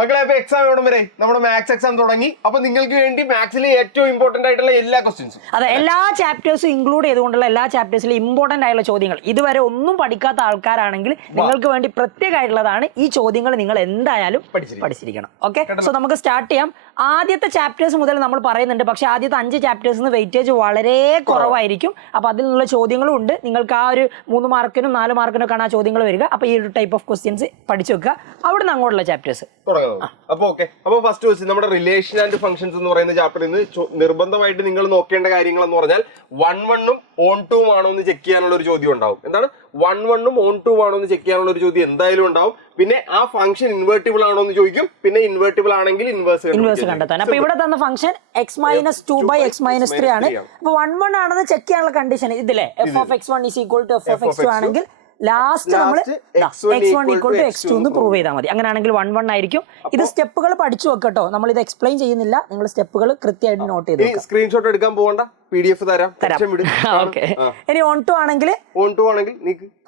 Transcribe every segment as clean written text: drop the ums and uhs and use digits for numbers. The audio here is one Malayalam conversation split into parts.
മക്കളെ അപ്പൊ എക്സാം എവിടെ വരെ നമ്മുടെ മാത്സ് എക്സാം തുടങ്ങി. അപ്പൊ നിങ്ങൾക്ക് വേണ്ടി മാത്സിലെ ഏറ്റവും ഇമ്പോർട്ടന്റ് ആയിട്ടുള്ള എല്ലാ ക്വസ്റ്റ്യൻസും, അതെ, എല്ലാ ചാപ്റ്റേഴ്സും ഇൻക്ലൂഡ് ചെയ്തുകൊണ്ടുള്ള എല്ലാ ചാപ്റ്റേഴ്സിലും ഇമ്പോർട്ടന്റ് ആയിട്ടുള്ള ചോദ്യങ്ങൾ. ഇതുവരെ ഒന്നും പഠിക്കാത്ത ആൾക്കാരാണെങ്കിൽ നിങ്ങൾക്ക് വേണ്ടി പ്രത്യേകമായിട്ടുള്ളതാണ് ഈ ചോദ്യങ്ങൾ. നിങ്ങൾ എന്തായാലും പഠിച്ചിരിക്കണം. ഓക്കെ, സോ നമുക്ക് സ്റ്റാർട്ട് ചെയ്യാം. ആദ്യത്തെ ചാപ്റ്റേഴ്സ് മുതൽ നമ്മൾ പറയുന്നുണ്ട്, പക്ഷെ ആദ്യത്തെ 5 ചാപ്റ്റേഴ്സിന് വെയിറ്റേജ് വളരെ കുറവായിരിക്കും. അപ്പൊ അതിൽ നിന്നുള്ള ചോദ്യങ്ങളും ഉണ്ട്. നിങ്ങൾക്ക് ആ ഒരു 3 മാർക്കിനും 4 മാർക്കിനും ഒക്കെ ആണ് ആ ചോദ്യങ്ങൾ വരിക. അപ്പൊ ഈ ഒരു ടൈപ്പ് ഓഫ് ക്വസ്റ്റ്യൻസ് പഠിച്ചു വെക്കുക. അവിടെ നിന്ന് അങ്ങോട്ടുള്ള ചാപ്റ്റേഴ്സ് അപ്പൊ ഓക്കെ. അപ്പൊ ഫസ്റ്റ് ക്വസ്റ്റ്യൻ നമ്മുടെ റിലേഷൻ ആൻഡ് ഫംഗ്ഷൻസ് എന്ന് പറയുന്ന ചാപ്റ്ററിൽ നിന്ന് നിർബന്ധമായിട്ട് നിങ്ങൾ നോക്കേണ്ട കാര്യങ്ങൾ എന്ന് പറഞ്ഞാൽ 1-1 ഉം ഓൺ 2 ആണോ എന്ന് ചെക്ക് ചെയ്യാനുള്ള ഒരു ചോദ്യം ഉണ്ടാവും. എന്താണ് 1-1 ഉം ഓൺ 2 ആണോ എന്ന് ചെക്ക് ചെയ്യാനുള്ള ഒരു ചോദ്യം എന്തായാലും ഉണ്ടാവും. പിന്നെ ആ ഫംഗ്ഷൻ ഇൻവേർട്ടിബിൾ ആണോ എന്ന് ചോദിക്കും. പിന്നെ ഇൻവേർട്ടിബിൾ ആണെങ്കിൽ ഇൻവേഴ്സ് കണ്ടെത്താൻ. അപ്പൊ ഇവിടെ തന്ന ഫംഗ്ഷൻ x-2/x-3 ആണ്. അപ്പൊ 1-1 ആണെന്ന് ചെക്ക് ചെയ്യാനുള്ള കണ്ടീഷൻ ഇതിലെ f(x1) = f(x2) ആണെങ്കിൽ ലാസ്റ്റ് നമ്മൾ x1 = x2 എന്ന് പ്രൂവ് ചെയ്താൽ മതി. അങ്ങനെയാണെങ്കിൽ 1-1 ആയിരിക്കും. ഇത് സ്റ്റെപ്പുകൾ പഠിച്ചു വെക്കട്ടോ, നമ്മൾ ഇത് എക്സ്പ്ലെയിൻ ചെയ്യുന്നില്ല. നിങ്ങൾ സ്റ്റെപ്പുകൾ കൃത്യമായിട്ട് നോട്ട് ചെയ്ത് സ്ക്രീൻഷോട്ട് എടുക്കാൻ പോകണ്ട, PDF തരാം. ഓക്കെ, ഇനി ഓൺ 2 ആണെങ്കിൽ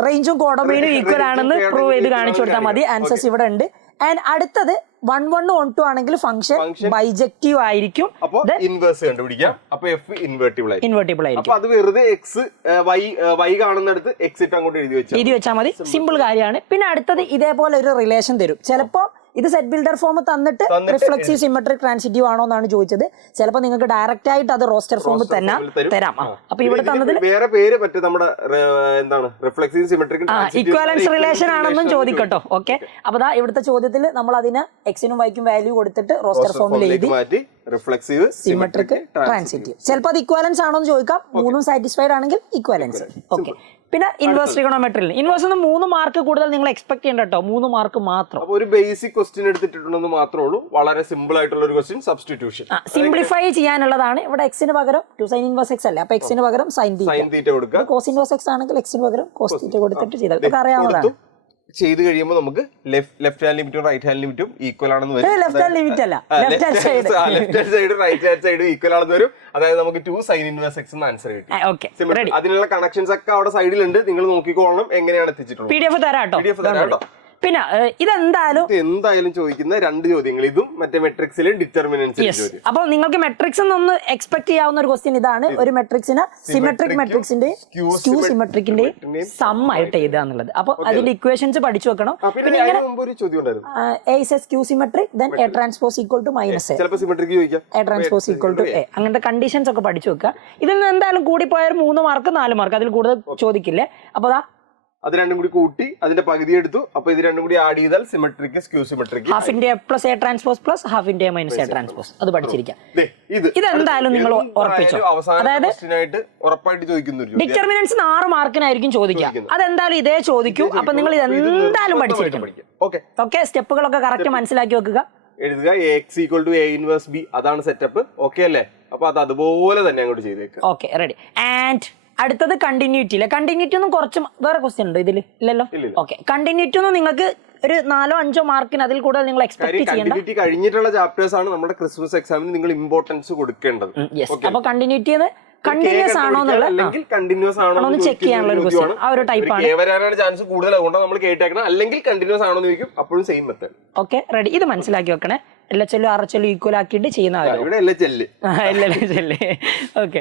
റേഞ്ചും കോഡൊമൈനും ഈക്വൽ ആണെന്ന് പ്രൂവ് ചെയ്ത് കാണിച്ചു കൊടുത്താൽ മതി. ആൻസേഴ്സ് ഇവിടെ ഉണ്ട്. ആൻഡ് അടുത്തത് 1-1 ഓൺ 2 ആണെങ്കിൽ ഫംഗ്ഷൻ ബൈജക്റ്റീവ് ആയിരിക്കും. ഇൻവേഴ്സ് കണ്ടുപിടിക്കാം. അപ്പൊ f ഇൻവേർട്ടിബിൾ ആയിരിക്കും. അപ്പൊ അത് വെറുതെ x y കാണുന്നിടത്ത് x ഇട്ട് അങ്ങോട്ട് എഴുതി വെച്ചാൽ മതി. സിമ്പിൾ കാര്യമാണ്. പിന്നെ അടുത്തത് ഇതേപോലെ ഒരു റിലേഷൻ തരും. ചിലപ്പോ ഇത് സെറ്റ് ബിൽഡർ ഫോം തന്നിട്ട് റിഫ്ലെക്സീവ് സിമെട്രിക് ട്രാൻസിറ്റീവ് ആണോ എന്നാണ് ചോദിച്ചത്. ചിലപ്പോൾ നിങ്ങൾക്ക് ഡയറക്റ്റ് ആയിട്ട് അത് റോസ്റ്റർ ഫോം തന്നെ തരാം. അപ്പൊ ഇവിടെ തന്നതിൽ വേറെ പേര് മറ്റേ നമ്മുടെ എന്താണ് റിഫ്ലെക്സീവ് സിമെട്രിക് ഇക്വാലൻസ് റിലേഷൻ ആണെന്നും ചോദിക്കട്ടോ. ഓക്കെ, അപ്പൊ ദാ ഇവിടുത്തെ ചോദ്യത്തിൽ നമ്മൾ അതിന് എക്സിനും വൈക്കും വാല്യൂ കൊടുത്തിട്ട് റോസ്റ്റർ ഫോമിൽ എഴുതി റിഫ്ലെക്സീവ് സിമെട്രിക് ട്രാൻസിറ്റീവ്. ചിലപ്പോൾ അത് ഇക്വാലൻസ് ആണോ എന്ന് ചോദിക്കാം. മൂന്നും സാറ്റിസ്ഫൈഡ് ആണെങ്കിൽ ഇക്വാലൻസ്. ഓക്കെ, പിന്നെ ഇൻവേഴ്സ് ട്രിഗണോമെട്രിയിൽ ഇൻവേഴ്സ് 3 മാർക്ക് കൂടുതൽ നിങ്ങൾ എക്സ്പെക്ട് ചെയ്യണ്ട കേട്ടോ. 3 മാർക്ക് മാത്രം. ഒരു ബേസിക് ക്വസ്റ്റ്യൻ എടുത്തിട്ടുണ്ടെന്ന് മാത്രമേ ഉള്ളൂ. വളരെ സിമ്പിൾ ആയിട്ടുള്ള ഒരു ക്വസ്റ്റ്യൻ. Substitution simplify ചെയ്യാനുള്ളതാണ്. ഇവിടെ എക്സിന് പകരം sin ഇൻവേഴ്സ് x അല്ലേ, അപ്പൊ എക്സിന് പകരം sin തീറ്റ കൊടുക്കുക. കോസ് ഇൻവേഴ്സ് x ആണെങ്കിൽ എക്സിന് പകരം കോസ് തീറ്റ കൊടുത്തിട്ട് ചെയ്താൽ ഇതൊക്കെ അറിയാവുന്നതാണ്. ചെയ്ത് കഴിയുമ്പോൾ നമുക്ക് ലെഫ്റ്റ് ഹാൻഡ് ലിമിറ്റും റൈറ്റ് ഹാൻഡ് ലിമിറ്റും ഈക്വൽ ആണെന്ന് വരും. ലെഫ്റ്റ് ഹാൻഡ് ലിമിറ്റ് അല്ല, left hand side right hand side equal ആണെന്ന് വരും. അതായത് നമുക്ക് 2 sin ഇൻവേഴ്സ് x എന്ന് ആൻസർ കിട്ടും. അതിനുള്ള കണക്ഷൻസ് ഒക്കെ അവിടെ സൈഡിലുണ്ട്. നിങ്ങൾ നോക്കിക്കോളണം എങ്ങനെയാണ് എത്തിച്ചിട്ടുള്ളത്. PDF തരാട്ടോ. പിന്നെ എന്തായാലും ചോദിക്കുന്ന 2 ചോദ്യങ്ങൾ, ഇതും മറ്റേ മെട്രിക്സിലും ഡിറ്റർമിനൻസ്. അപ്പൊ നിങ്ങൾക്ക് മെട്രിക്സ് ഒന്ന് എക്സ്പെക്ട് ചെയ്യാവുന്ന ഒരു ക്വസ്റ്റ്യൻ ഇതാണ്. ഒരു മെട്രിക്സിന് സിമെട്രിക് മെട്രിക്സിന്റെ സ്ക്യൂ സിമെട്രിക്കിന്റെ സം ആയിട്ട് എഴുതുക എന്നുള്ളത്. അപ്പൊ അതിന്റെ ഇക്വേഷൻസ് പഠിച്ചു വെക്കണം. പിന്നെ ഇങ്ങനെ A is a skew symmetric, then A transpose equal to -A. A transpose equal to A. അങ്ങനത്തെ കണ്ടീഷൻസ് ഒക്കെ പഠിച്ചു വെക്കുക. ഇതിൽ നിന്ന് എന്തായാലും കൂടി പോയാൽ 3 മാർക്ക് 4 മാർക്ക്, അതിൽ കൂടുതൽ ചോദിക്കില്ലേ. അപ്പൊ അത് രണ്ടും കൂടി കൂട്ടി അതിന്റെ പകുതി എടുത്തു. അപ്പൊ ഇത് രണ്ടും കൂടി ആഡ് ചെയ്താൽ സിമെട്രിക് സ്ക്യൂ സിമെട്രിക് ഹാഫിന്റെ പ്ലസ് A ട്രാൻസ്പോസ് പ്ലസ് ഹാഫിന്റെ A ട്രാൻസ്പോസ്. അത് പഠിച്ചിരിക്കാം. ഇതെന്തായാലും നിങ്ങൾ ഉറപ്പിച്ചോ. അതായത് ഉറപ്പായിട്ട് ചോദിക്കുന്ന ഡിറ്റർമിനൻസ് 6 മാർക്കിനായിരിക്കും ചോദിക്കുക. അതെന്തായാലും ഇതേ ചോദിക്കൂ. അപ്പൊ നിങ്ങൾ ഇത് എന്തായാലും പഠിച്ചിരിക്കണം. ഓക്കെ, സ്റ്റെപ്പുകളൊക്കെ കറക്റ്റ് മനസ്സിലാക്കി വെക്കുക. എഴുതുക x = A ഇൻവേഴ്സ് B. അതാണ് സെറ്റപ്പ്. ഓക്കെ അല്ലേ? അപ്പൊ അത് അതുപോലെ തന്നെ അങ്ങോട്ട് ചെയ്തേക്കാം. Okay, ready. ആൻഡ് അടുത്തത് കണ്ടിന്യൂറ്റി. കണ്ടിന്യൂറ്റി ഒന്നും കുറച്ച് വേറെ ക്വസ്റ്റ്യൻ ഉണ്ടോ ഇതിൽ? ഇല്ലല്ലോ. ഓക്കെ, കണ്ടിന്യൂറ്റി ഒന്നും നിങ്ങൾക്ക് ഒരു 4-5 മാർക്കിന് അതിൽ കൂടുതൽ നിങ്ങൾ എക്സ്പെക്ട് ചെയ്യേണ്ട. കഴിഞ്ഞിട്ടുള്ള ചാപ്റ്റേഴ്സ് ആണ് നമ്മുടെ ക്രിസ്മസ് എക്സാമിന് നിങ്ങൾ ഇമ്പോർട്ടൻസ് കൊടുക്കേണ്ടത്. അപ്പൊ കണ്ടിന്യൂറ്റി കണ്ടിന്യൂസ് ആണോ അല്ലെങ്കിൽ കണ്ടിന്യൂസ് ആണോ ചെക്ക് ചെയ്യാനുള്ള ഒരു ക്വസ്റ്റ്യൻ. ആ ഒരു ടൈപ്പ് ആണ്. വരാനാണ് ചാൻസ് കൂടുതൽ, അതുകൊണ്ടാണ് നമ്മൾ കേട്ടേക്കണം. അല്ലെങ്കിൽ കണ്ടിന്യൂസ് ആണോ എന്ന് ചോദിക്കും, അപ്പോഴും സെയിം മെത്തേഡ്. Okay, ready. ഇത് മനസ്സിലാക്കി വെക്കണേ. LHL RHL ഈക്വൽ ആക്കിയിട്ട് ചെയ്യുന്ന. ഓക്കെ,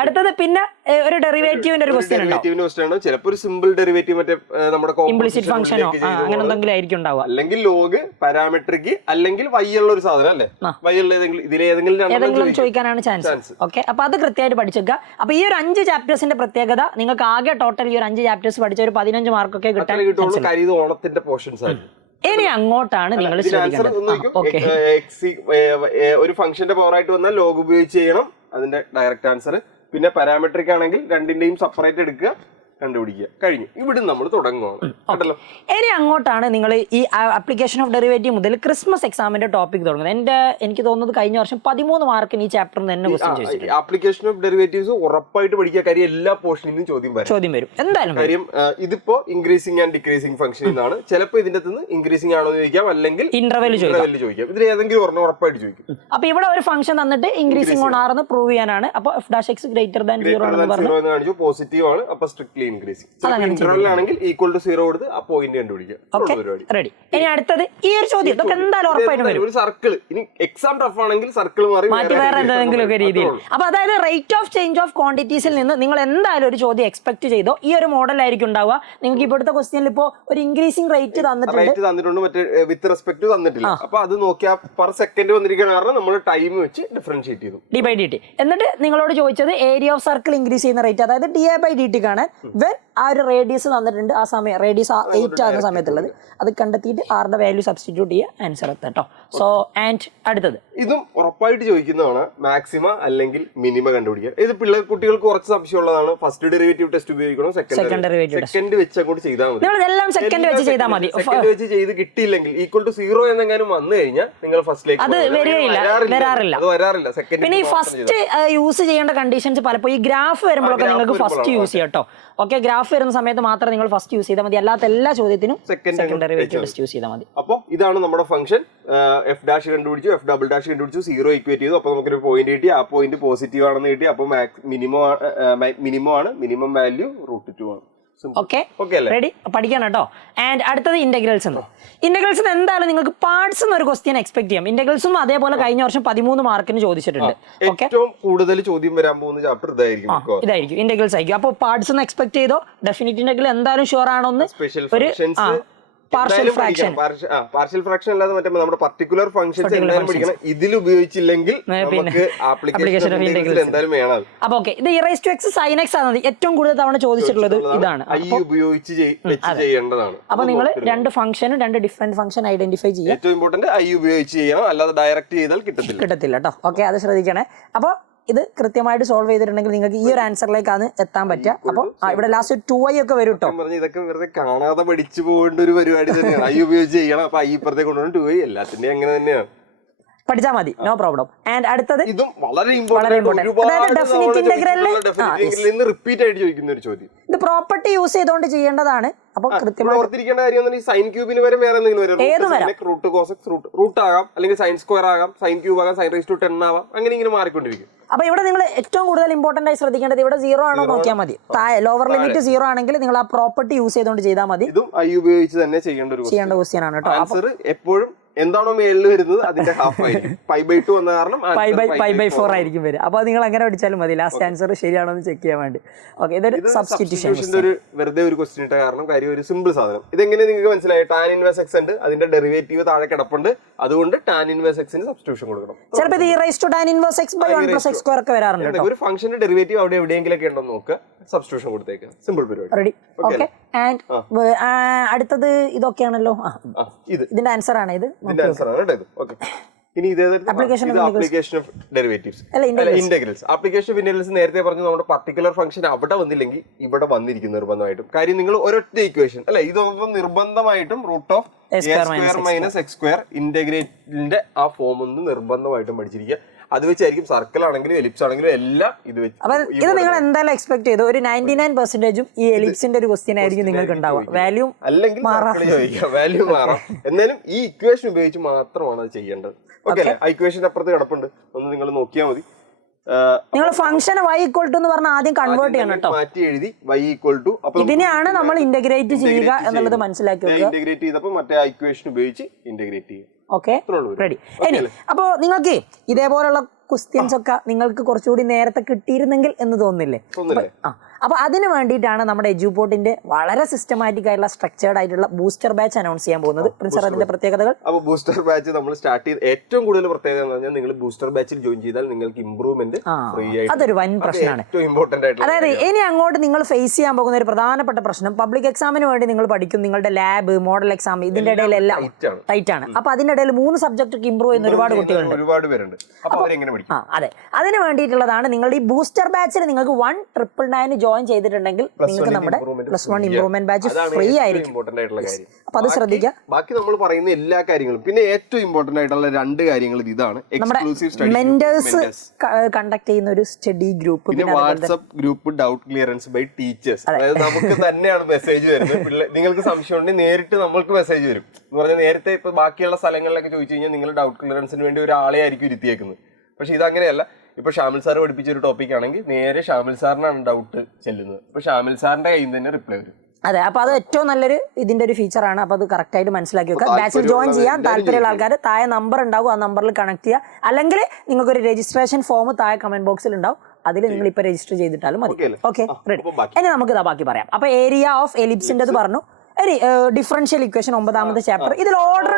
അടുത്തത് പിന്നെ ഒരു ഡെറിവേറ്റീവിന്റെ ഒരു ക്വസ്റ്റ്യൻ ഉണ്ടാവും. ചിലപ്പോൾ ഒരു സിമ്പിൾ ഡെറിവേറ്റീവ് മറ്റേ നമ്മുടെ ഇംപ്ലിസിറ്റ് ഫംഗ്ഷനോ അങ്ങനെ എന്തെങ്കിലും ആയിരിക്കും ഉണ്ടാവുക. അല്ലെങ്കിൽ ലോഗ്, പാരാമെട്രിക്, അല്ലെങ്കിൽ y ഉള്ള ഒരു സാധനം അല്ലേ. y ഉള്ള ഏതെങ്കിലും ചോദിക്കാനാണ് ചാൻസ്. ഓക്കെ, അപ്പൊ അത് കൃത്യമായിട്ട് പഠിച്ചേക്കുക. അപ്പൊ ഈ ഒരു 5 ചാപ്റ്റേഴ്സിന്റെ പ്രത്യേകത, നിങ്ങൾക്ക് ആകെ ടോട്ടൽ ഈ ഒരു 5 ചാപ്റ്റേഴ്സ് പഠിച്ച ഒരു 15 മാർക്കൊക്കെ കിട്ടാൻ. ഓണത്തിന്റെ പോർഷൻസ് ആയിരുന്നു. ഇനി അങ്ങോട്ടാണ് നിങ്ങൾ ഒരു ഫംഗ്ഷന്റെ പവർ ആയിട്ട് വന്നാൽ ലോഗ് ഉപയോഗിച്ച് ചെയ്യണം. അതിന്റെ ഡയറക്റ്റ് ആൻസർ. പിന്നെ പാരാമെട്രിക് ആണെങ്കിൽ രണ്ടിന്റെയും സെപ്പറേറ്റ് എടുക്കുക, കണ്ടുപിടിക്കുക. കഴിഞ്ഞു. ഇവിടെ നമ്മൾ തുടങ്ങുകയാണ്. ഇനി അങ്ങോട്ടാണ് നിങ്ങൾ ഈ ആപ്ലിക്കേഷൻ ഓഫ് ഡെറിവേറ്റീവ് മുതൽ ക്രിസ്മസ് എക്സാമിന്റെ ടോപ്പിക് തുടങ്ങുന്നത്. എനിക്ക് തോന്നുന്നത് കഴിഞ്ഞ വർഷം 13 മാർക്കിന് ഈ ചാപ്റ്റർ തന്നെ ക്വസ്റ്റ്യൻ ചോദിച്ചിട്ടുണ്ട്. ആപ്ലിക്കേഷൻ ഓഫ് ഡെറിവേറ്റീവ്സ് ഉറപ്പായിട്ട് പഠിക്കുക. കാര്യം എല്ലാ പോർഷനിൽ നിന്നും ചോദ്യം വരും എന്തായാലും. കാര്യം ഇതിപ്പോ ഇൻക്രീസിംഗ് ആൻഡ് ഡിക്രീസിംഗ് ഫംഗ്ഷൻ എന്നാണ്. ചിലപ്പോൾ ഇതിന്റെ ഇൻക്രീസിംഗ് ആണോ എന്ന് ചോദിക്കാം, അല്ലെങ്കിൽ ഇന്റർവെൽ ചോദിക്കാം. ഇതിൽ ഏതെങ്കിലും ഒരെണ്ണം ഉറപ്പായിട്ട് ചോദിക്കും. അപ്പൊ ഇവിടെ ഒരു ഫംഗ്ഷൻ തന്നിട്ട് ഇൻക്രീസിംഗ് ആണെന്ന് പ്രൂവ് ചെയ്യാനാണ്. അപ്പൊ f' x > 0 എന്ന് കാണിച്ചു. പോസിറ്റീവ് ആണ്. അപ്പൊ strictly increasing. Interval equal to 0 കൊടുത്ത് ആ പോയിന്റ് കണ്ടുപിടിക്കുക. റെഡി. ഇനി അടുത്തത് ഈ ഒരു ചോദ്യം, ഇതൊക്കെ എന്തായാലും ഉറപ്പായിട്ടും വരും. ഒരു സർക്കിൾ, ഇനി എക്സാം ടഫ് ആണെങ്കിൽ സർക്കിൾ മാറ്റി വേറെ എന്തെങ്കിലും ഒക്കെ രീതിയിൽ. അപ്പൊ അതായത് റേറ്റ് ഓഫ് ചേഞ്ച് ഓഫ് ക്വാണ്ടിറ്റീസിൽ നിന്ന് നിങ്ങൾ എന്തായാലും ഒരു ചോദ്യം എക്സ്പെക്ട് ചെയ്തോ ഈ ഒരു മോഡലായിരിക്കും ഉണ്ടാവുക. നിങ്ങൾക്ക് ഇപ്പോഴത്തെ ക്വസ്റ്റ്യനിൽ ഇപ്പോ ഒരു ഇൻക്രീസിംഗ് റേറ്റ് തന്നിട്ടുണ്ട്, മറ്റേ വിത്ത് റെസ്പെക്ട് തന്നിട്ടില്ല. അപ്പൊ അത് നോക്കിയാൽ പെർ സെക്കൻഡ് വന്നിരിക്കുന്ന കാരണം നമ്മൾ ടൈം വെച്ച് ഡിഫറൻഷിയേറ്റ് ചെയ്തു, d/dt. എന്നിട്ട് നിങ്ങളോട് ചോദിച്ചത് ഏരിയ ഓഫ് സർക്കിൾ ഇൻക്രീസ് ചെയ്യുന്ന റേറ്റ്, അതായത് di/dt കാണാൻ വെൻ ആ ഒരു റേഡിയസ് തന്നിട്ടുണ്ട്, ആ സമയം റേഡിയസ് 8 ആകുന്ന സമയത്തുള്ളത് അത് കണ്ടെത്തിയിട്ട് ആറുടെ വാല്യൂ സബ്സ്റ്റിറ്റ്യൂട്ട് ചെയ്യുക, ആൻസർ എത്താട്ടോ. സോ ആൻഡ് അടുത്തത് ഇതും ഉറപ്പായിട്ട് ചോദിക്കുന്നതാണ്, മാക്സിമ അല്ലെങ്കിൽ മിനിമ കണ്ടുപിടിക്കുക. ഇത് കുട്ടികൾക്ക് കുറച്ച് സംശയമുള്ളതാണ്. ഫസ്റ്റ് ഡെറിവേറ്റീവ് ടെസ്റ്റ് ഉപയോഗിക്കണം, സെക്കൻഡ് വെച്ച് അങ്ങോട്ട് ചെയ്താൽ മതി. നിങ്ങളെല്ലാം സെക്കൻഡ് വെച്ച് ചെയ്താൽ മതി. സെക്കൻഡ് വെച്ച് ചെയ്ത് കിട്ടിയില്ലെങ്കിൽ ഈക്വൽ ടു 0 എന്നെങ്ങാനും വന്നു കഴിഞ്ഞാൽ നിങ്ങൾ ഫസ്റ്റിലേക്ക് അത് വരാറില്ല. സെക്കൻഡ് പിന്നെ ഈ ഫസ്റ്റ് യൂസ് ചെയ്യേണ്ട കണ്ടീഷൻസ് പലപ്പോൾ ഈ ഗ്രാഫ് വരുമ്പോഴൊക്കെ നിങ്ങൾക്ക് ഫസ്റ്റ് യൂസ് ചെയ്യാം കേട്ടോ. ഓക്കെ, ഗ്രാഫ് വരുന്ന സമയത്ത് മാത്രം നിങ്ങൾ ഫസ്റ്റ് യൂസ് ചെയ്താൽ മതി, അല്ലാത്ത എല്ലാ ചോദ്യത്തിനും സെക്കൻഡ് ഡെറിവേറ്റീവ് ടെസ്റ്റ് യൂസ് ചെയ്താൽ മതി. അപ്പോൾ ഇതാണ് നമ്മുടെ ഫംഗ്ഷൻ. എഫ് ഡാഷ് കണ്ടുപിടിച്ചു, എഫ് ഡബിൾ ഡാഷ് കണ്ടുപിടിച്ചു, 0 ഈക്വേറ്റ് ചെയ്തു. അപ്പോൾ നമുക്കൊരു പോയിന്റ് കിട്ടി, ആ പോയിന്റ് പോസിറ്റീവ് ആണെന്ന് കിട്ടി. അപ്പോൾ മിനിമം ആണ്, മിനിമം വാല്യൂ √2 ആണ്. ഓക്കെ, റെഡി, പഠിക്കാൻ കേട്ടോ. ആൻഡ് അടുത്തത് ഇന്റഗ്രൽസ്. ഇന്റഗ്രൽസ് എന്തായാലും നിങ്ങൾക്ക് പാർട്സ് എന്നൊരു ക്വസ്റ്റ്യൻ എക്സ്പെക്ട് ചെയ്യാം. ഇന്റഗ്രൽസും അതേപോലെ കഴിഞ്ഞ വർഷം 13 മാർക്കിന് ചോദിച്ചിട്ടുണ്ട്. ഏറ്റവും കൂടുതൽ ചോദ്യം വരാൻ പോകുന്ന ചാപ്റ്റർ ഇതായിരിക്കും, ഇന്റഗ്രൽസ് ആയിരിക്കും. അപ്പോൾ പാർട്സ് ഒന്ന് എക്സ്പെക്ട് ചെയ്തോ. ഡെഫിനിറ്റ് ഇന്റഗ്രൽ എന്തായാലും ഷുവർ ആണോന്ന് ഒരു പാർഷ്യൽ ഫ്രാക്ഷൻ അല്ലാതെ മറ്റേ നമ്മുടെ പർട്ടിക്കുലർ ഫംഗ്ഷൻസ് എന്തായാലും പഠിക്കണം. ഇതിൽ ഉപയോഗിച്ചില്ലെങ്കിൽ നമുക്ക് ആപ്ലിക്കേഷൻ എന്തായാലും വേണം. അപ്പൊ ഓക്കെ, ഇത് e⁻x sin x ആണ് ഏറ്റവും കൂടുതൽ തവണ ചോദിച്ചിട്ടുള്ളത്. ഇതാണ് ഉപയോഗിച്ച് ചെയ്യേണ്ടതാണ്. അപ്പൊ നിങ്ങൾ രണ്ട് ഫംഗ്ഷനും രണ്ട് ഡിഫറെന്റ് ഫംഗ്ഷൻ ഐഡന്റിഫൈ ചെയ്യുക. ഏറ്റവും ഇമ്പോർട്ടന്റ് ഉപയോഗിച്ച് ചെയ്യണം, അല്ലാതെ ഡയറക്റ്റ് ചെയ്താൽ കിട്ടത്തില്ല കേട്ടോ. ഓക്കെ, അത് ശ്രദ്ധിക്കണേ. അപ്പൊ ഇത് കൃത്യമായിട്ട് സോൾവ് ചെയ്തിട്ടുണ്ടെങ്കിൽ നിങ്ങൾക്ക് ഈ ഒരു ആൻസറിലേക്കാണ് എത്താൻ പറ്റുക. അപ്പോൾ ഇവിടെ ലാസ്റ്റ് 2i ഒക്കെ വരും കേട്ടോ. ഇതൊക്കെ വെറുതെ കാണാതെ പഠിച്ചു പോകേണ്ട ഒരു പരിപാടി തന്നെയാണ്. ഉപയോഗിച്ച് ചെയ്യണം. അപ്പൊ ഇപ്പുറത്തേക്ക് കൊണ്ടുവന്ന് 2i എല്ലാത്തിന്റെയും അങ്ങനെ തന്നെയാണ്, പഠിച്ചാൽ മതി, നോ പ്രോബ്ലം. ആൻഡ് അടുത്തത് ഇതും വളരെ ഇമ്പോർട്ടന്റ്, റിപ്പീറ്റ് ആയിട്ട് ചോദിക്കുന്ന ഒരു ചോദ്യം. ഇത് പ്രോപ്പർട്ടി യൂസ് ചെയ്തുകൊണ്ട് ചെയ്യേണ്ടതാണ്. അപ്പൊ കൃത്യമായി ഓർത്തിരിക്കേണ്ട കാര്യം സൈൻ ക്യൂബിന് വരെ വേറെ എന്തെങ്കിലും റൂട്ട് കോസെക്സ് റൂട്ട് ആകാം, അല്ലെങ്കിൽ സൈൻ സ്ക്വയർ ആകാം, സൈൻ ക്യൂബ് ആകാം, സൈൻ റൈസ് ടു 10 ആവാം, അങ്ങനെ ഇങ്ങനെ മാറിക്കൊണ്ടിരിക്കും. അപ്പൊ ഇവിടെ നിങ്ങൾ ഏറ്റവും കൂടുതൽ ഇമ്പോർട്ടന്റ് ആയി ശ്രദ്ധിക്കേണ്ടത് ഇവിടെ 0 ആണോ നോക്കിയാൽ മതി. ലോവർ ലിമിറ്റ് 0 ആണെങ്കിൽ നിങ്ങൾ ആ പ്രോപ്പർട്ടി യൂസ് ചെയ്തുകൊണ്ട് ചെയ്താൽ മതി. ഇതും ഉപയോഗിച്ച് തന്നെ ചെയ്യേണ്ട ക്വസ്റ്റ്യൻ ആണ് കേട്ടോ. ആൻസർ എപ്പോഴും എന്താണോ മേളിൽ വരുന്നത് അതിന്റെ ഹാഫ് ആയിരിക്കും. 5/2 വന്ന കാരണം 5/4 ആയിരിക്കും വരിക. അപ്പൊ നിങ്ങൾ അങ്ങനെ പഠിച്ചാലും മതി, ലാസ്റ്റ് ആൻസർ ശരിയാണോ എന്ന് ചെക്ക് ചെയ്യാൻ വേണ്ടി. ഓക്കെ, ഇതൊരു സബ്സ്റ്റിറ്റ്യൂഷൻ ഒരു വെറുതെ ഒരു ക്വസ്റ്റ്യൻ ഇട്ട കാരണം കാര്യം ഒരു സിമ്പിൾ സാധനം. ഇതെങ്ങനെ നിങ്ങൾക്ക് മനസ്സിലായി? tan ഇൻവേഴ്സ് x ഉണ്ട്, അതിന്റെ ഡെറിവേറ്റീവ് താഴെ കിടപ്പുണ്ട്, അതുകൊണ്ട് tan ഇൻവേഴ്സ് x ന് സബ്സ്റ്റിറ്റ്യൂഷൻ കൊടുക്കണം. ചിലപ്പോൾ ഇത് tan ഇൻവേഴ്സ് x / 1 + x² ഒക്കെ വരാറുണ്ട്. ഒരു ഫംഗ്ഷന്റെ ഡെറിവേറ്റീവ് അവിടെ എവിടെയെങ്കിലും ഒക്കെ ഉണ്ടോ നോക്കുക, സബ്സ്റ്റിറ്റ്യൂഷൻ കൊടുത്തേക്കുക, സിമ്പിൾ പരിപാടി. റെഡി. ഓക്കെ, ആൻഡ് അടുത്തത് ഇതൊക്കെയാണല്ലോ. ഇതിന്റെ ആൻസർ ആണ് ഇത്. ഇനി application of derivatives, integrals. Application of integrals നേരത്തെ പറഞ്ഞു, നമ്മുടെ പർട്ടിക്കുലർ ഫംഗ്ഷൻ അവിടെ വന്നില്ലെങ്കിൽ ഇവിടെ വന്നിരിക്കും നിർബന്ധമായിട്ടും. കാര്യം നിങ്ങൾ ഒരൊറ്റ ഇക്വേഷൻ അല്ലെ, ഇതൊന്നും നിർബന്ധമായിട്ടും √(x²-x²) ഇന്റഗ്രേറ്റിന്റെ ആ ഫോം ഒന്ന് നിർബന്ധമായിട്ടും പഠിച്ചിരിക്കുക. അത് വെച്ചായിരിക്കും സർക്കിൾ ആണെങ്കിലും എലിപ്സ് ആണെങ്കിലും എല്ലാം ഇത് വെച്ച്. ഇത് നിങ്ങൾ എന്തായാലും എക്സ്പെക്ട് ചെയ്തു. ഒരു 99% ഈ എലിപ്സിന്റെ ഒരു ക്വസ്റ്റ്യൻ ആയിരിക്കും നിങ്ങൾക്ക് ഉണ്ടാവുക. വാല്യൂ അല്ലെങ്കിൽ വാല്യൂ മാറാം, എന്നാലും ഈ ഇക്വേഷൻ ഉപയോഗിച്ച് മാത്രമാണ് അത് ചെയ്യേണ്ടത്. ഓക്കെ അല്ലേ? ആ ഇക്വേഷൻ അപ്പുറത്ത് കിടപ്പുണ്ട്, ഒന്ന് നിങ്ങൾ നോക്കിയാൽ മതി. നിങ്ങൾ ഫംഗ്ഷൻ y = എന്ന് പറഞ്ഞാൽ ആദ്യം കൺവേർട്ട് ചെയ്യണം കേട്ടോ. മാറ്റി എഴുതി y = അപ്പോൾ ഇതിനെയാണ് നമ്മൾ ഇന്റഗ്രേറ്റ് ചെയ്യുക എന്നുള്ളത് മനസ്സിലാക്കി വെക്കുക. ഇന്റഗ്രേറ്റ് ചെയ്തപ്പോൾ മറ്റേ ആ ഇക്വേഷൻ ഉപയോഗിച്ച് ഇന്റഗ്രേറ്റ് ചെയ്യും. Okay, ready. ഇനി അപ്പോ നിങ്ങൾക്ക് ഇതേപോലുള്ള ക്വസ്റ്റ്യൻസ് ഒക്കെ നിങ്ങൾക്ക് കുറച്ചുകൂടി നേരത്തെ കിട്ടിയിരുന്നെങ്കിൽ എന്ന് തോന്നുന്നില്ലേ? അപ്പൊ അതിന് വേണ്ടിയിട്ടാണ് നമ്മുടെ എഡ്യൂപോർട്ടിന്റെ വളരെ സിസ്റ്റമാറ്റിക് ആയിട്ടുള്ള സ്ട്രക്ചേർഡ് ആയിട്ടുള്ള ബൂസ്റ്റർ ബാച്ച് അനൗൺസ് ചെയ്യാൻ പോകുന്നത്. പ്രിൻസർ, അതിന്റെ പ്രത്യേകതകൾ? അപ്പോൾ ബൂസ്റ്റർ ബാച്ച് നമ്മൾ സ്റ്റാർട്ട് ചെയ്ത് ഏറ്റവും കൂടുതൽ പ്രത്യേകത എന്ന് പറഞ്ഞാൽ നിങ്ങൾ ബൂസ്റ്റർ ബാച്ചിൽ ജോയിൻ ചെയ്താൽ നിങ്ങൾക്ക് ഇംപ്രൂവ്മെന്റ് ഫ്രീ ആയിട്ട്. അതൊരു വൻ പ്രശ്നമാണ്. അതായത് ഇനി അങ്ങോട്ട് നിങ്ങൾ ഫേസ് ചെയ്യാൻ പോകുന്ന ഒരു പ്രധാനപ്പെട്ട പ്രശ്നം, പബ്ലിക് എക്സാമിന് വേണ്ടി നിങ്ങൾ പഠിക്കും, നിങ്ങളുടെ ലാബ്, മോഡൽ എക്സാം, ഇതിന്റെ ഇടയിലെല്ലാം ടൈറ്റ് ആണ്. അപ്പൊ അതിന്റെ ഇടയിൽ 3 സബ്ജക്ട് ഇംപ്രൂവ് ചെയ്യുന്ന ഒരുപാട് കുട്ടികളുണ്ട്, ഒരുപാട് പേരുണ്ട്. അതെ, അതിന് വേണ്ടിയിട്ടുള്ളതാണ് നിങ്ങളുടെ ഈ ബൂസ്റ്റർ ബാച്ചിൽ നിങ്ങൾക്ക് 1,999 ജോയിൻ ചെയ്തിട്ടുണ്ടെങ്കിൽ നിങ്ങൾക്ക് നമ്മുടെ +1 ഇംപ്രൂവ്മെന്റ് ബാച്ച് ഫ്രീ ആയിരിക്കും. അപ്പൊ അത് ശ്രദ്ധിക്കുക. ബാക്കി നമ്മൾ പറയുന്ന എല്ലാ കാര്യങ്ങളും, പിന്നെ ഏറ്റവും ഇമ്പോർട്ടന്റ് ആയിട്ടുള്ള 2 കാര്യങ്ങൾ ഇതാണ്. മെന്റേഴ്സ് കണ്ടക്ട് ചെയ്യുന്ന ഒരു സ്റ്റഡി ഗ്രൂപ്പ്, പിന്നെ WhatsApp group, doubt clearance by teachers. അതായത് നമുക്ക് തന്നെയാണ് മെസ്സേജ് വരുന്നത്. നിങ്ങൾക്ക് സംശയം ഉണ്ടെങ്കിൽ നേരിട്ട് നമ്മൾക്ക് മെസ്സേജ് വരും എന്ന് പറഞ്ഞാൽ, നേരത്തെ ഇപ്പൊ ബാക്കിയുള്ള സ്ഥലങ്ങളിലൊക്കെ ചോദിച്ചു കഴിഞ്ഞാൽ നിങ്ങൾ ഡൗട്ട് ക്ലിയറൻസിന് വേണ്ടി ഒരാളെ ആയിരിക്കും ഇരുത്തിയേക്കുന്നത്. പക്ഷെ ഇതങ്ങനെയല്ല, ഇപ്പൊ ഷാമിൽ സാർ പഠിപ്പിച്ച ഒരു ടോപ്പിക് ആണെങ്കിൽ നേരെ ഷാമിൽ സാറിനാണ് ഡൗട്ട് ചെല്ലുന്നത്. അപ്പൊ ഷാമിൽ സാറിന്റെ കയ്യിൽ നിന്ന് തന്നെ റിപ്ലൈ വരും. അതെ, അപ്പൊ അത് ഏറ്റവും നല്ലൊരു ഇതിന്റെ ഒരു ഫീച്ചറാണ്. അപ്പൊ അത് കറക്റ്റ് ആയിട്ട് മനസ്സിലാക്കി വെക്കുക. ബാച്ചിൽ ജോയിൻ ചെയ്യാൻ താല്പര്യമുള്ള ആൾക്കാർ താഴെ നമ്പർ ഉണ്ടാവും, ആ നമ്പറിൽ കണക്ട് ചെയ്യുക. അല്ലെങ്കിൽ നിങ്ങൾക്ക് ഒരു രജിസ്ട്രേഷൻ ഫോം താഴെ കമന്റ് ബോക്സിൽ ഉണ്ടാവും, അതിൽ നിങ്ങൾ ഇപ്പൊ രജിസ്റ്റർ ചെയ്തിട്ടാലും മതി. Okay, ready. ഇനി നമുക്ക് ഇതാ ബാക്കി പറയാം. അപ്പൊ ഏരിയ ഓഫ് എലിപ്സിന്റെ പറഞ്ഞു. ഡിഫറൻഷ്യൽ ഇക്വേഷൻ 9ാമത്തെ ചാപ്റ്റർ. ഇതിൽ ഓർഡർ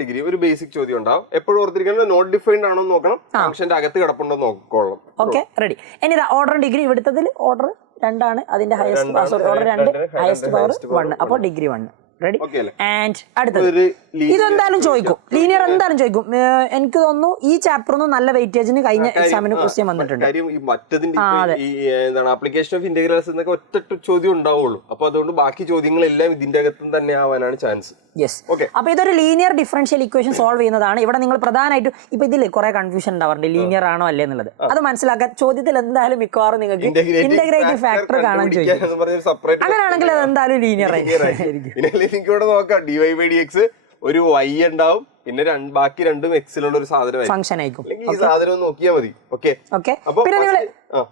ഡിഗ്രി ഒരു ബേസിക് ചോദ്യം ഉണ്ടാവും. എപ്പോഴും ഓർത്തിരിക്കുന്നത് നോട്ട് ഡിഫൈൻഡ് ആണോ നോക്കണം, ഫംഗ്ഷന്റെ അകത്ത് കിടപ്പുണ്ടോ നോക്കണം. Okay, ready. ഇനി ഓർഡർ ഡിഗ്രി ഇവിടുത്തതിൽ ഓർഡർ 2 ആണ്, അതിന്റെ ഹയസ്റ്റ് ഓർഡർ 2, ഹയസ്റ്റ് പവർ 1. അപ്പോൾ ഡിഗ്രി 1. റെഡി. ആൻഡ് അടുത്തത് ഇതെന്തായാലും ചോദിക്കും, ലീനിയർ എന്തായാലും ചോദിക്കും. എനിക്ക് തോന്നുന്നു ഈ ചാപ്റ്റർ ഒന്നും നല്ല വെയിറ്റേജിന് കഴിഞ്ഞ എക്സാമിന് ക്വസ്റ്റ്യൻ വന്നിട്ടുണ്ട്. ആപ്ലിക്കേഷൻ ഓഫ് ഇന്റഗ്രൽസ് എന്നൊക്കെ ഒറ്റ ചോദ്യം ഉണ്ടാവുള്ളൂ. അപ്പൊ അതുകൊണ്ട് ബാക്കി ചോദ്യങ്ങളെല്ലാം ഇതിന്റെ അകത്തും തന്നെ ആവാനാണ് ചാൻസ്. യെസ്. അപ്പൊ ഇതൊരു ലീനിയർ ഡിഫറൻഷ്യൽ ഇക്വേഷൻ സോൾവ് ചെയ്യുന്നതാണ്. ഇവിടെ നിങ്ങൾ പ്രധാനമായിട്ടും ഇപ്പൊ ഇതിൽ കുറെ കൺഫ്യൂഷൻ ഉണ്ടാവാറുണ്ട്, ലീനിയർ ആണോ അല്ലേ എന്നുള്ളത്. അത് മനസ്സിലാക്കാൻ ചോദ്യത്തിൽ എന്തായാലും മിക്കവാറും നിങ്ങൾക്ക് ഇന്റഗ്രേറ്റീവ് ഫാക്ടർ കാണാൻ ചോദിക്കും. അങ്ങനെയാണെങ്കിൽ അത് എന്തായാലും ലീനിയർ ആയിരിക്കും. എനിക്ക് ഇവിടെ നോക്കാം, dy/dx ഒരു y ഉണ്ടാവും, പിന്നെ ബാക്കി രണ്ടും എക്സിലുള്ള ഒരു ഫംഗ്ഷൻ ആയിരിക്കും. ഈ സാധനം നോക്കിയാൽ മതി. ഓക്കെ. പിന്നെ നിങ്ങൾ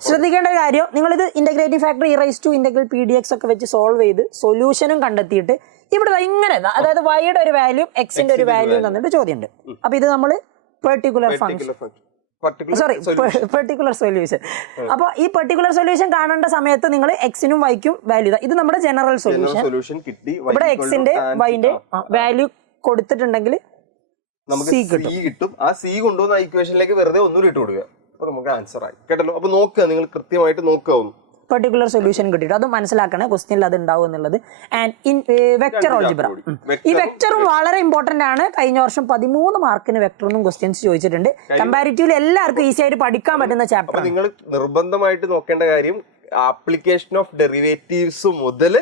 ശ്രദ്ധിക്കേണ്ട ഒരു കാര്യം, നിങ്ങൾ ഇത് ഇന്റഗ്രേറ്റീവ് ഫാക്ടർ e⁻⁻pdx ഒക്കെ വെച്ച് സോൾവ് ചെയ്ത് സൊല്യൂഷനും കണ്ടെത്തിയിട്ട് ഇവിടെ ഇങ്ങനെ, അതായത് വൈയുടെ ഒരു വാല്യൂ എക്സിന്റെ ഒരു വാല്യൂ തന്നിട്ട് ചോദ്യം ഉണ്ട്. അപ്പൊ ഇത് നമ്മൾ പെർട്ടിക്കുലർ സൊല്യൂഷൻ. അപ്പൊ ഈ പെർട്ടിക്കുലർ സൊല്യൂഷൻ കാണേണ്ട സമയത്ത് നിങ്ങൾ എക്സിനും വൈക്കും വാല്യൂ, ഇത് നമ്മുടെ ജനറൽ സൊല്യൂഷൻ. ഇവിടെ എക്സിന്റെ വൈന്റെ വാല്യൂ കൊടുത്തിട്ടുണ്ടെങ്കിൽ നമുക്ക് സി കിട്ടും. ആ സി കൊണ്ടുവന്ന ഇക്വേഷനിലേക്ക് വെറുതെ ഒന്നുകൂടി ഇട്ട് കൊടുക്കുക, അപ്പൊ നമുക്ക് ആൻസർ ആയി. കേട്ടല്ലോ. അപ്പൊ നോക്കുക, നിങ്ങൾ കൃത്യമായിട്ട് നോക്കുക. പെർട്ടിക്കുലർ സൊല്യൂഷൻ കിട്ടിയിട്ട് അത് മനസ്സിലാക്കണേ, ക്വസ്റ്റ്യനിൽ അത് ഉണ്ടാവും എന്നുള്ളത്. ആൻഡ് ഇൻ വെക്ടർ ഓൾജിബ്ര, ഈ വെക്ടറും വളരെ ഇമ്പോർട്ടന്റ് ആണ്. കഴിഞ്ഞ വർഷം 13 മാർക്കിന് വെക്ടറിനും ക്വസ്റ്റ്യൻസ് ചോദിച്ചിട്ടുണ്ട്. കമ്പാരിറ്റീവ്ലി എല്ലാവർക്കും ഈസി ആയിട്ട് പഠിക്കാൻ പറ്റുന്ന ചാപ്റ്റർ. നിങ്ങൾ നിർബന്ധമായിട്ട് നോക്കേണ്ട കാര്യം, ആപ്ലിക്കേഷൻ ഓഫ് ഡെറിവേറ്റീവ്സ് മുതൽ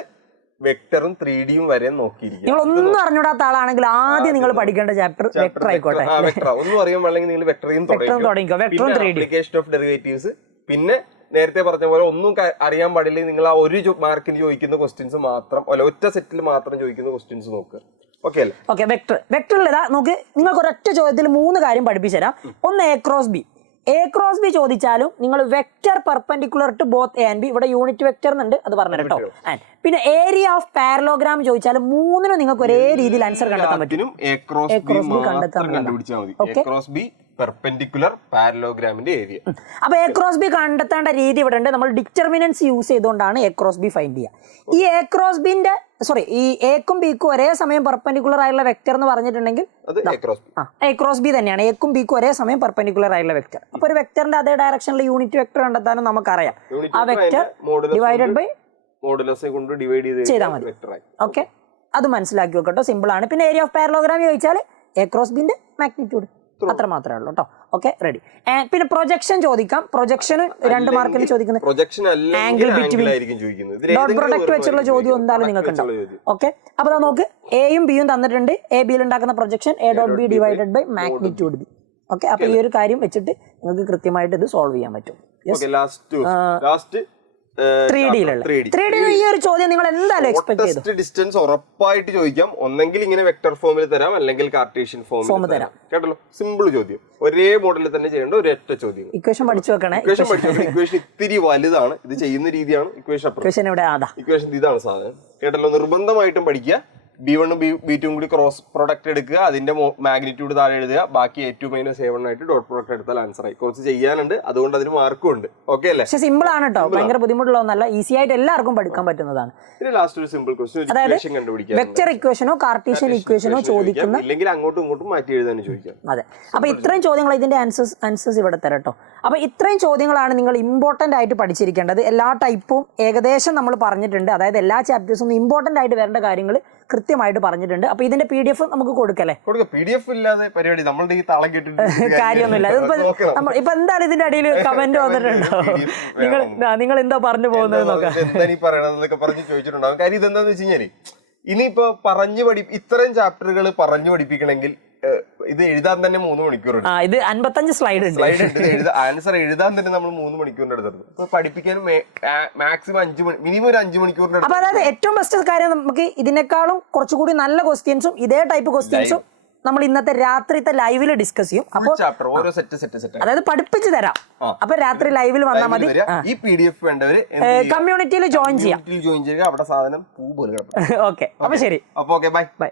വെക്ടറും 3Dയും വരെ നോക്കിയിരിക്കും. നിങ്ങൾ ഒന്നും അറിഞ്ഞൂടാത്ത ആളാണെങ്കിൽ ആദ്യം നിങ്ങൾ പഠിക്കേണ്ട ചാപ്റ്റർ വെക്ടർ ആയിക്കോട്ടെ. ഒന്നും അറിയാൻ പാടില്ലെങ്കിൽ നിങ്ങൾ വെക്ടറിയും തുടങ്ങിക്കോ. ആപ്ലിക്കേഷൻ ഓഫ് ഡെറിവേറ്റീവ്സ്, പിന്നെ നേരത്തെ പറഞ്ഞ പോലെ ഒന്നും അറിയാൻ പാടില്ല, നിങ്ങൾ ആ ഒരു മാർക്കിന് ചോദിക്കുന്ന ക്വസ്റ്റ്യൻസ് മാത്രം, ഒറ്റ സെറ്റിൽ മാത്രം ചോദിക്കുന്ന ക്വസ്റ്റ്യൻസ് നോക്കുക. ഓക്കെ അല്ലേ? ഓക്കെ. വെക്ടറിൽ നോക്ക്, നിങ്ങൾക്ക് ഒരൊറ്റ ചോദ്യത്തിൽ 3 കാര്യം പഠിപ്പിച്ചു തരാം. ഒന്ന് എ ക്രോസ് ബി ചോദിച്ചാലും നിങ്ങൾ vector perpendicular to both A and B, ഇവിടെ യൂണിറ്റ് വെക്ടർ എന്നുണ്ട്, അത് പറഞ്ഞു കേട്ടോ. പിന്നെ ഏരിയ ഓഫ് പാരലോഗ്രാം ചോദിച്ചാലും 3നും നിങ്ങൾക്ക് ഒരേ രീതിയിൽ ആൻസർ കണ്ടെത്താൻ പറ്റും. പെർപെൻഡിക്കുലർ പാരലോഗ്രാമിന്റെ ഏരിയ. അപ്പൊ എ ക്രോസ് ബി കണ്ടെത്തേണ്ട രീതി ഇവിടെ ഉണ്ട്. നമ്മൾ ഡിറ്റർമിനൻസ് യൂസ് ചെയ്തുകൊണ്ടാണ് എ ക്രോസ് ബി ഫൈൻഡ് ചെയ്യുക. ഈ എ ക്രോസ് ബിന്റെ ഈ എക്കും ബിക്കും ഒരേ സമയം പെർപെൻഡിക്കുലർ ആയിട്ടുള്ള വെക്ടർ എന്ന് പറഞ്ഞിട്ടുണ്ടെങ്കിൽ എ ക്രോസ് ബി തന്നെയാണ്. എക്കും ബിക്കും ഒരേ സമയം പെർപെൻഡിക്കുലർ ആയിട്ടുള്ള വെക്ടർ. അപ്പൊ ഒരു വെക്ടറിന്റെ അതേ ഡയറക്ഷനിൽ യൂണിറ്റ് വെക്ടർ കണ്ടെത്താനും നമുക്കറിയാം. ആ വെക്ടർ ഡിവൈഡഡ് ബൈ ചെയ്താൽ മതി. ഓക്കെ, അത് മനസ്സിലാക്കി വെക്കട്ടോ, സിമ്പിൾ ആണ്. പിന്നെ ഏരിയ ഓഫ് പാരലോഗ്രാം ചോദിച്ചാൽ എ ക്രോസ് ബിന്റെ മാഗ്നിറ്റ്യൂഡ്, അത്ര മാത്രമേ ഉള്ളൂ കേട്ടോ. Okay, ready. പിന്നെ പ്രൊജക്ഷൻ ചോദിക്കാം. പ്രൊജക്ഷൻ 2 മാർക്കിന് ചോദിക്കുന്നത് ആംഗിൾ ബിറ്റ്വീൻ ഡോട്ട് പ്രൊഡക്റ്റ് വെച്ചുള്ള ചോദ്യം എന്തായാലും നിങ്ങൾക്ക് ഉണ്ടാവും. ഓക്കെ, അപ്പൊ നോക്ക്, എയും ബിയും തന്നിട്ടുണ്ട്. എ ബിയിൽ ഉണ്ടാക്കുന്ന projection A dot B divided by magnitude B. Okay, അപ്പൊ ഈ ഒരു കാര്യം വെച്ചിട്ട് നിങ്ങൾക്ക് കൃത്യമായിട്ട് ഇത് സോൾവ് ചെയ്യാൻ പറ്റും. 3D ഈ ഒരു ചോദ്യം നിങ്ങൾ എന്തായാലും എക്സ്പെക്ട് ചെയ്തു. ഡിസ്റ്റൻസ് ഉറപ്പായിട്ട് ചോദിക്കാം. ഒന്നെങ്കിൽ ഇങ്ങനെ വെക്ടർ ഫോമിൽ തരാം, അല്ലെങ്കിൽ കാർട്ടീഷ്യൻ ഫോമിൽ തരാം. കേട്ടല്ലോ, സിമ്പിൾ ചോദ്യം. ഒരേ മോഡലിൽ തന്നെ ചെയ്യേണ്ട ഒരൊറ്റ ചോദ്യം. ഇക്വേഷൻ പഠിച്ചു വെക്കണേ. ഇക്വേഷൻ ഇത്തിരി വലുതാണ്, ഇത് ചെയ്യുന്ന രീതിയാണ് ഇക്വേഷൻ. ഇക്വേഷൻ ഇതാണ് സാധനം. കേട്ടല്ലോ, നിർബന്ധമായിട്ടും പഠിക്കുക. B1 B2 കൂടി ക്രോസ് പ്രൊഡക്റ്റ് എടുക്കുക, അതിന്റെ മാഗ്നിറ്റ്യൂഡ് താഴെ എഴുതുക, ബാക്കി A2 - A1 ആയിട്ട് ഡോട്ട് പ്രൊഡക്റ്റ് എടുത്താൽ ആൻസർ ആയി. കുറച്ച് ചെയ്യാനുണ്ട്, അതുകൊണ്ട് അതിന് മാർക്കും ഉണ്ട്. ഓക്കെ അല്ലേ? പക്ഷേ സിമ്പിൾ ആണ് കേട്ടോ, ഭയങ്കര ബുദ്ധിമുട്ടുള്ള ഒന്നല്ല, ഈസി ആയിട്ട് എല്ലാവർക്കും പഠിക്കാൻ പറ്റുന്നതാണ്. പിന്നെ ലാസ്റ്റ് ഒരു സിമ്പിൾ ക്വസ്റ്റ്യൻ, ഇക്വേഷൻ കണ്ടുപിടിക്കാൻ, വെക്ടർ ഇക്വേഷനോ കാർട്ടീഷ്യൻ ഇക്വേഷനോ ചോദിക്കുന്ന, ഇല്ലെങ്കിൽ അങ്ങോട്ടും ഇങ്ങോട്ടും മാറ്റി എഴുതാനും ചോദിക്കാം. അതെ, അപ്പൊ ഇത്രയും ചോദ്യങ്ങൾ, ഇതിന്റെ ആൻസേഴ്സ് ഇവിടെ തരാം കേട്ടോ. അപ്പൊ ഇത്രയും ചോദ്യങ്ങളാണ് നിങ്ങൾ ഇമ്പോർട്ടന്റ് ആയിട്ട് പഠിച്ചിരിക്കേണ്ടത്. എല്ലാ ടൈപ്പും ഏകദേശം നമ്മൾ പറഞ്ഞിട്ടുണ്ട്, അതായത് എല്ലാ ചാപ്റ്റേഴ്സും ഇമ്പോർട്ടന്റ് ആയിട്ട് വരേണ്ട കാര്യങ്ങൾ കൃത്യമായിട്ട് പറഞ്ഞിട്ടുണ്ട്. അപ്പൊ ഇതിന്റെ PDF നമുക്ക് കൊടുക്കല്ലേ? PDF ഇല്ലാതെ പരിപാടി നമ്മളുടെ ഈ താളം കേട്ടിട്ട് കാര്യമൊന്നുമില്ല. ഇപ്പൊ എന്തായാലും ഇതിന്റെ അടിയിൽ കമന്റ് വന്നിട്ടുണ്ടോ, നിങ്ങൾ എന്താ പറഞ്ഞു പോകുന്നത് നോക്കാം, ചോദിച്ചിട്ടുണ്ടാവും. കാര്യം ഇതെന്താന്ന് വെച്ച് കഴിഞ്ഞാല്, ഇനിയിപ്പോ ഇത്രയും ചാപ്റ്ററുകൾ പറഞ്ഞു പഠിപ്പിക്കണമെങ്കിൽ ഇത് എഴുതാൻ തന്നെ 3 മണിക്കൂർ. ഇത് 55 സ്ലൈഡ് ഉണ്ട്. ആൻസർ എഴുതാൻ തന്നെ നമ്മൾ 3 മണിക്കൂറിന്റെ അടുത്തുണ്ട്. ഇപ്പൊ പഠിപ്പിക്കാൻ മാക്സിമം 5 മിനിമം ഒരു 5 മണിക്കൂറിന്റെ. അപ്പൊ അതായത് ഏറ്റവും ബെസ്റ്റ് കാര്യം, നമുക്ക് ഇതിനേക്കാളും കുറച്ചുകൂടി നല്ല ക്വസ്റ്റ്യൻസും ഇതേ ടൈപ്പ് ക്വസ്റ്റ്യൻസും നമ്മൾ ഇന്നത്തെ രാത്രിത്തെ ലൈവിൽ ഡിസ്കസ് ചെയ്യും. അപ്പോൾ ചാപ്റ്റർ ഓരോ സെറ്റ് അതായത് പഠിപ്പിച്ച് തരാം. അപ്പൊ രാത്രി ലൈവിൽ വന്നാൽ മതി. ഈ PDF വേണ്ടവര് കമ്മ്യൂണിറ്റിയിൽ ജോയിൻ ചെയ്യാം. ജോയിൻ ചെയ്യുക. അവിടെ സാധനം പൂ പോലെ കിടക്കും. ഓക്കെ, അപ്പൊ ശരി. അപ്പൊ ഓക്കെ, ബൈ.